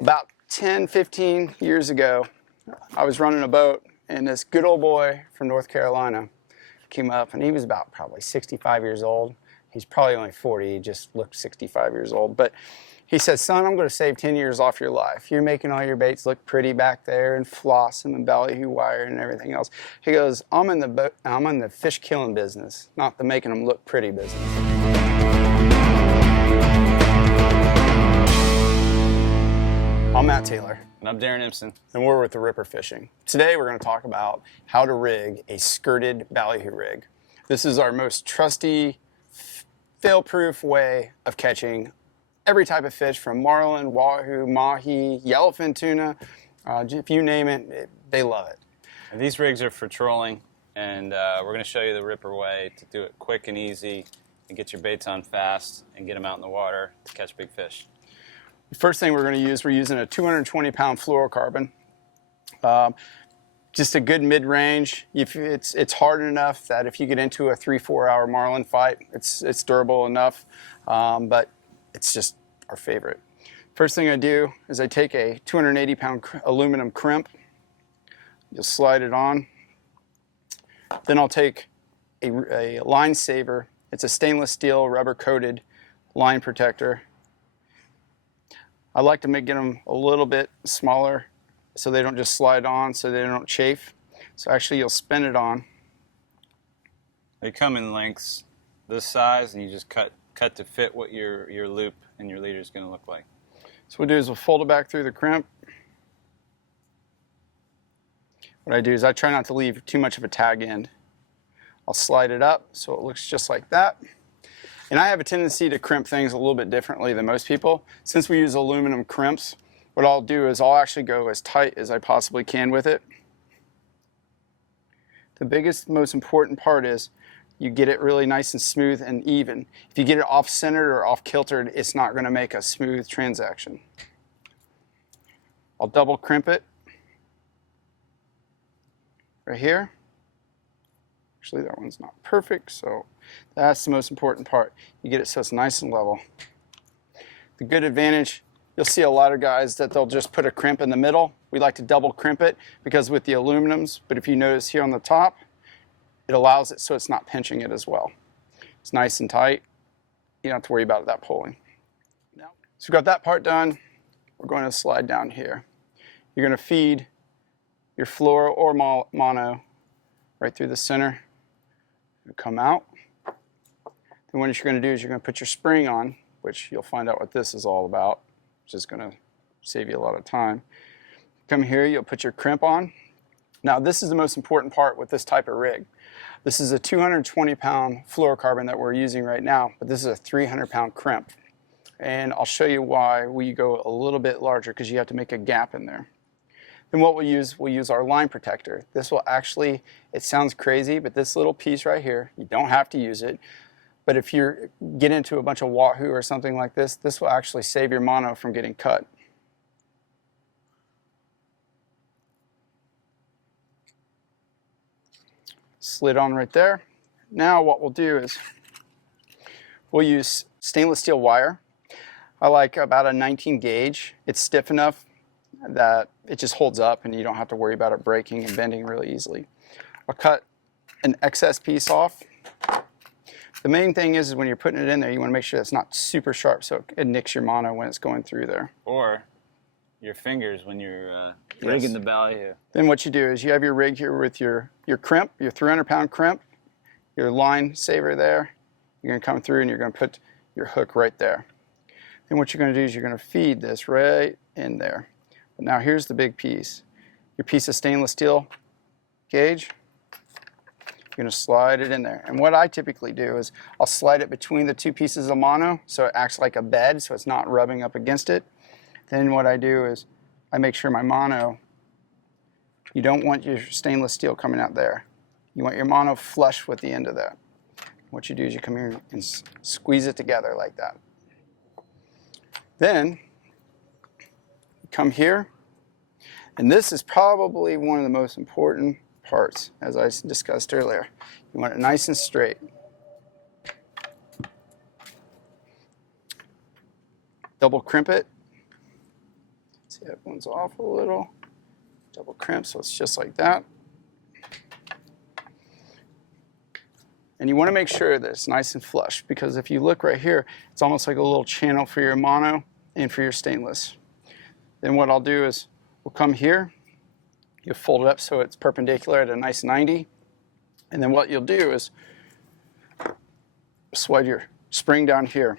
About 10, 15 years ago, I was running a boat, and this good old boy from North Carolina came up, and he was about probably 65 years old. He's probably only 40, he just looked 65 years old. But he said, son, I'm going to save 10 years off your life. You're making all your baits look pretty back there and floss them and ballyhoo wire and everything else. He goes, I'm in the fish killing business, not the making them look pretty business. I'm Matt Taylor. And I'm Darren Impson. And we're with the Ripper Fishing. Today we're going to talk about how to rig a skirted ballyhoo rig. This is our most trusty, fail-proof way of catching every type of fish from marlin, wahoo, mahi, yellowfin tuna. If you name it, they love it. And these rigs are for trolling, and we're going to show you the Ripper way to do it quick and easy and get your baits on fast and get them out in the water to catch big fish. The first thing we're using a 220-pound fluorocarbon. Just a good mid-range. It's hard enough that if you get into a 3-4 hour marlin fight, it's durable enough, but it's just our favorite. First thing I do is I take a 280-pound aluminum crimp. Just slide it on. Then I'll take a line saver. It's a stainless steel rubber-coated line protector. I like to get them a little bit smaller so they don't just slide on, so they don't chafe. So actually you'll spin it on. They come in lengths this size, and you just cut to fit what your loop and your leader is going to look like. So what we'll do is we'll fold it back through the crimp. What I do is I try not to leave too much of a tag end. I'll slide it up so it looks just like that. And I have a tendency to crimp things a little bit differently than most people. Since we use aluminum crimps, what I'll do is I'll actually go as tight as I possibly can with it. The biggest, most important part is you get it really nice and smooth and even. If you get it off-centered or off-kiltered, it's not going to make a smooth transaction. I'll double crimp it right here. Actually, that one's not perfect, so that's the most important part. You get it so it's nice and level. The good advantage, you'll see a lot of guys that they'll just put a crimp in the middle. We like to double crimp it because with the aluminums, but if you notice here on the top, it allows it so it's not pinching it as well. It's nice and tight. You don't have to worry about that pulling. Now, so we've got that part done. We're going to slide down here. You're going to feed your fluoro or mono right through the center. Come out. Then what you're going to do is you're going to put your spring on, which you'll find out what this is all about, which is going to save you a lot of time. Come here, you'll put your crimp on. Now this is the most important part with this type of rig. This is a 220-pound fluorocarbon that we're using right now, but this is a 300-pound crimp. And I'll show you why we go a little bit larger, because you have to make a gap in there. Then what we'll use our line protector. This will actually, it sounds crazy, but this little piece right here, you don't have to use it. But if you get into a bunch of wahoo or something like this, this will actually save your mono from getting cut. Slid on right there. Now what we'll do is we'll use stainless steel wire. I like about a 19 gauge. It's stiff enough that it just holds up and you don't have to worry about it breaking and bending really easily. I'll cut an excess piece off. The main thing is when you're putting it in there, you want to make sure it's not super sharp so it nicks your mono when it's going through there. Or your fingers when you're rigging the ballyhoo. Then what you do is you have your rig here with your crimp, your 300-pound crimp, your line saver there. You're going to come through and you're going to put your hook right there. Then what you're going to do is you're going to feed this right in there. But now here's the big piece. Your piece of stainless steel gauge, you're going to slide it in there. And what I typically do is I'll slide it between the two pieces of mono so it acts like a bed so it's not rubbing up against it. Then what I do is I make sure my mono, you don't want your stainless steel coming out there. You want your mono flush with the end of that. What you do is you come here and squeeze it together like that. Then come here, and this is probably one of the most important parts, as I discussed earlier. You want it nice and straight. Double crimp it. It's See, that one's off a little. Double crimp, so it's just like that. And you want to make sure that it's nice and flush, because if you look right here, it's almost like a little channel for your mono and for your stainless. Then what I'll do is we'll come here, you'll fold it up so it's perpendicular at a nice 90, and then what you'll do is slide your spring down here.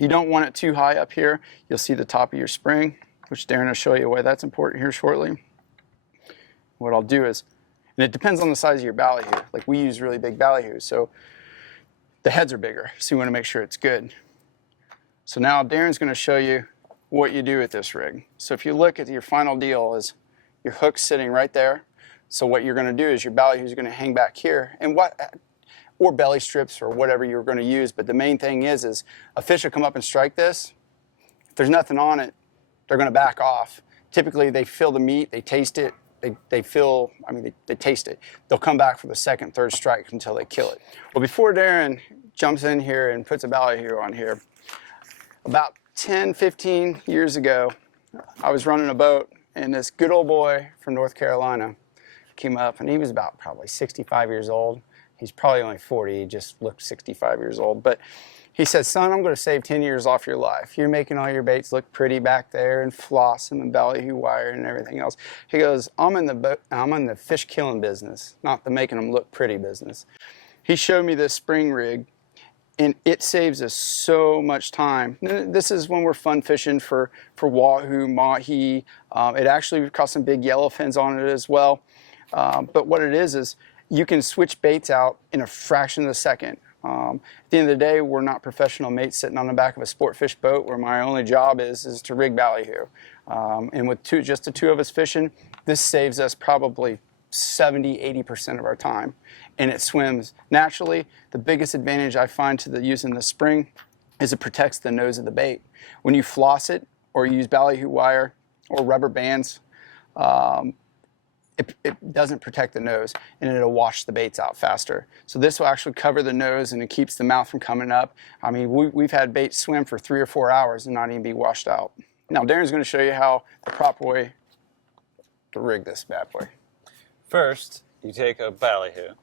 You don't want it too high up here. You'll see the top of your spring, which Darren will show you why that's important here shortly. What I'll do is, and it depends on the size of your ballyhoo. Like, we use really big ballyhoo, so the heads are bigger, so you want to make sure it's good. So now Darren's going to show you what you do with this rig. So if you look at your final deal, is your hook's sitting right there. So what you're going to do is your ballyhoo is going to hang back here, and or belly strips or whatever you're going to use. But the main thing is a fish will come up and strike this. If there's nothing on it, they're going to back off. Typically, they feel the meat, they taste it. They taste it. They'll come back for the second, third strike until they kill it. Well, before Darren jumps in here and puts a ballyhoo on here, about 10, 15 years ago, I was running a boat, and this good old boy from North Carolina came up, and he was about probably 65 years old. He's probably only 40, he just looked 65 years old. But he said, "Son, I'm going to save 10 years off your life. You're making all your baits look pretty back there and floss them and ballyhoo wire and everything else." He goes, I'm in the fish killing business, not the making them look pretty business." He showed me this spring rig, and it saves us so much time. This is when we're fun fishing for wahoo, mahi. It actually got some big yellowfins on it as well. But what it is you can switch baits out in a fraction of a second. At the end of the day, we're not professional mates sitting on the back of a sport fish boat where my only job is to rig ballyhoo. And with just the two of us fishing, this saves us probably 70–80% of our time. And it swims naturally. The biggest advantage I find to using the spring is it protects the nose of the bait. When you floss it or use ballyhoo wire or rubber bands, it doesn't protect the nose, and it'll wash the baits out faster. So this will actually cover the nose, and it keeps the mouth from coming up. I mean, we've had baits swim for 3 or 4 hours and not even be washed out. Now Darren's going to show you how the proper way to rig this bad boy. First, you take a ballyhoo.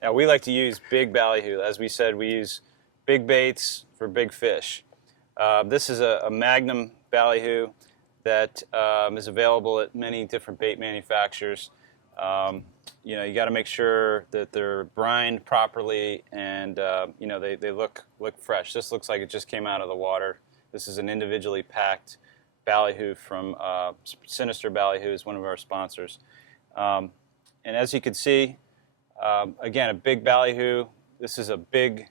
Now, we like to use big ballyhoo. As we said, we use big baits for big fish. This is a Magnum ballyhoo that is available at many different bait manufacturers. You got to make sure that they're brined properly, and they look fresh. This looks like it just came out of the water. This is an individually packed ballyhoo from Sinister Ballyhoo, is one of our sponsors. And as you can see, again, a big ballyhoo. This is a big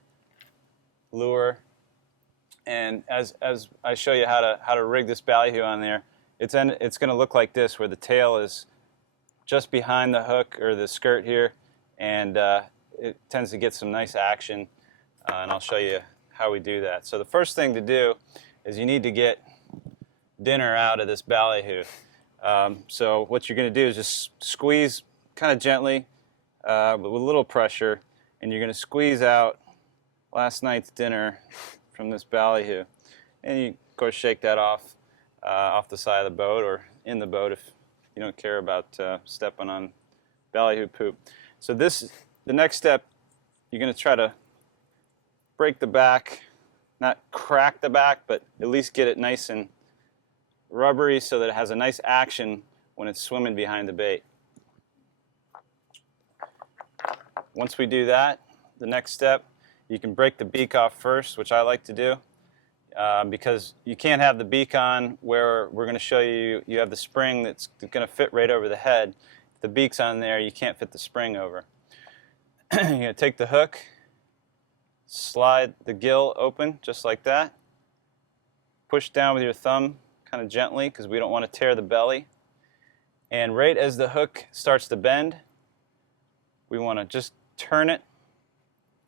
lure. And as I show you how to rig this ballyhoo on there, it's going to look like this, where the tail is just behind the hook or the skirt here, and it tends to get some nice action. And I'll show you how we do that. So the first thing to do is you need to get dinner out of this ballyhoo. So what you're going to do is just squeeze kind of gently, but with a little pressure, and you're going to squeeze out last night's dinner from this ballyhoo, and you of course shake that off the side of the boat or in the boat if you don't care about stepping on ballyhoo poop. So the next step, you're going to try to break the back, not crack the back, but at least get it nice and rubbery so that it has a nice action when it's swimming behind the bait. Once we do that, the next step, you can break the beak off first, which I like to do, because you can't have the beak on where we're going to show you have the spring that's going to fit right over the head. If the beak's on there, you can't fit the spring over. You're going to take the hook, slide the gill open just like that, push down with your thumb kind of gently because we don't want to tear the belly, and right as the hook starts to bend, we want to just turn it,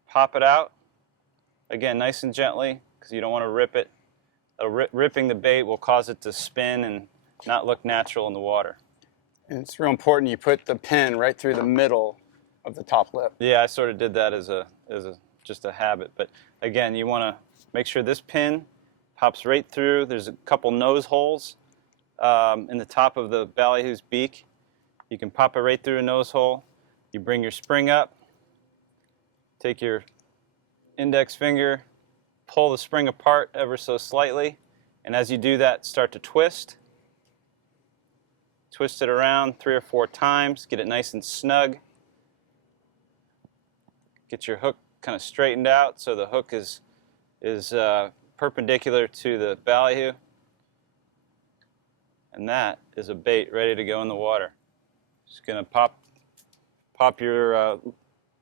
pop it out, again nice and gently because you don't want to rip it. Ripping the bait will cause it to spin and not look natural in the water. And it's real important you put the pin right through the middle of the top lip. Yeah, I sort of did that as just a habit, but again, you want to make sure this pin pops right through. There's a couple nose holes in the top of the ballyhoo's beak. You can pop it right through a nose hole. You bring your spring up, take your index finger, pull the spring apart ever so slightly, and as you do that, start to twist. Twist it around 3 or 4 times, get it nice and snug. Get your hook kind of straightened out so the hook is perpendicular to the ballyhoo. And that is a bait ready to go in the water. Just gonna pop your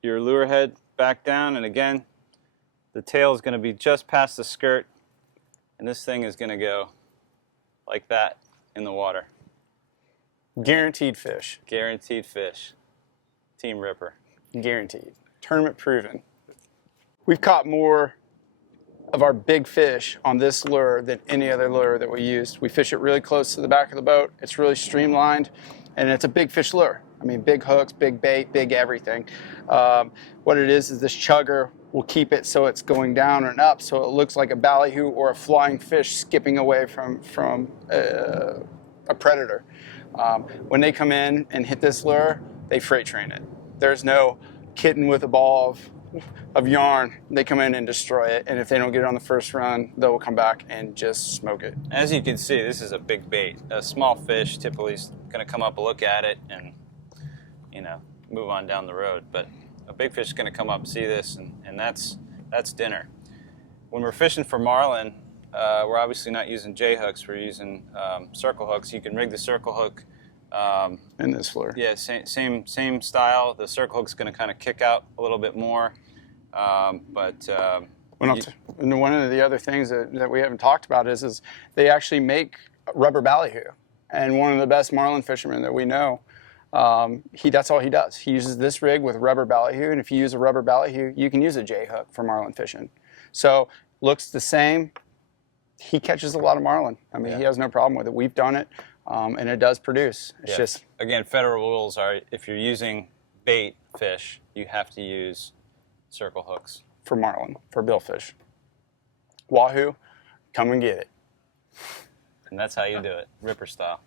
lure head back down, and again, the tail is gonna be just past the skirt, and this thing is gonna go like that in the water. Guaranteed fish. Guaranteed fish. Team Ripper. Guaranteed. Tournament proven. We've caught more of our big fish on this lure than any other lure that we used. We fish it really close to the back of the boat. It's really streamlined, and it's a big fish lure. I mean, big hooks, big bait, big everything. What it is this chugger will keep it so it's going down and up, so it looks like a ballyhoo or a flying fish skipping away from a predator. When they come in and hit this lure, they freight train it. There's no kitten with a ball of yarn. They come in and destroy it, and if they don't get it on the first run, they'll come back and just smoke it. As you can see, this is a big bait. A small fish typically is going to come up, look at it, and move on down the road. But a big fish is going to come up, see this, and that's dinner. When we're fishing for marlin, we're obviously not using J hooks. We're using circle hooks. You can rig the circle hook. In this lure. Yeah, same style. The circle hook's going to kind of kick out a little bit more. And one of the other things that we haven't talked about is they actually make rubber ballyhoo. And one of the best marlin fishermen that we know, that's all he does. He uses this rig with rubber ballyhoo, and if you use a rubber ballyhoo, you can use a J hook for marlin fishing. So looks the same. He catches a lot of marlin. I mean, He has no problem with it. We've done it. And it does produce. It's just, again, federal rules are if you're using bait fish, you have to use circle hooks. For marlin, for billfish. Wahoo, come and get it. And that's how you do it, Ripper style.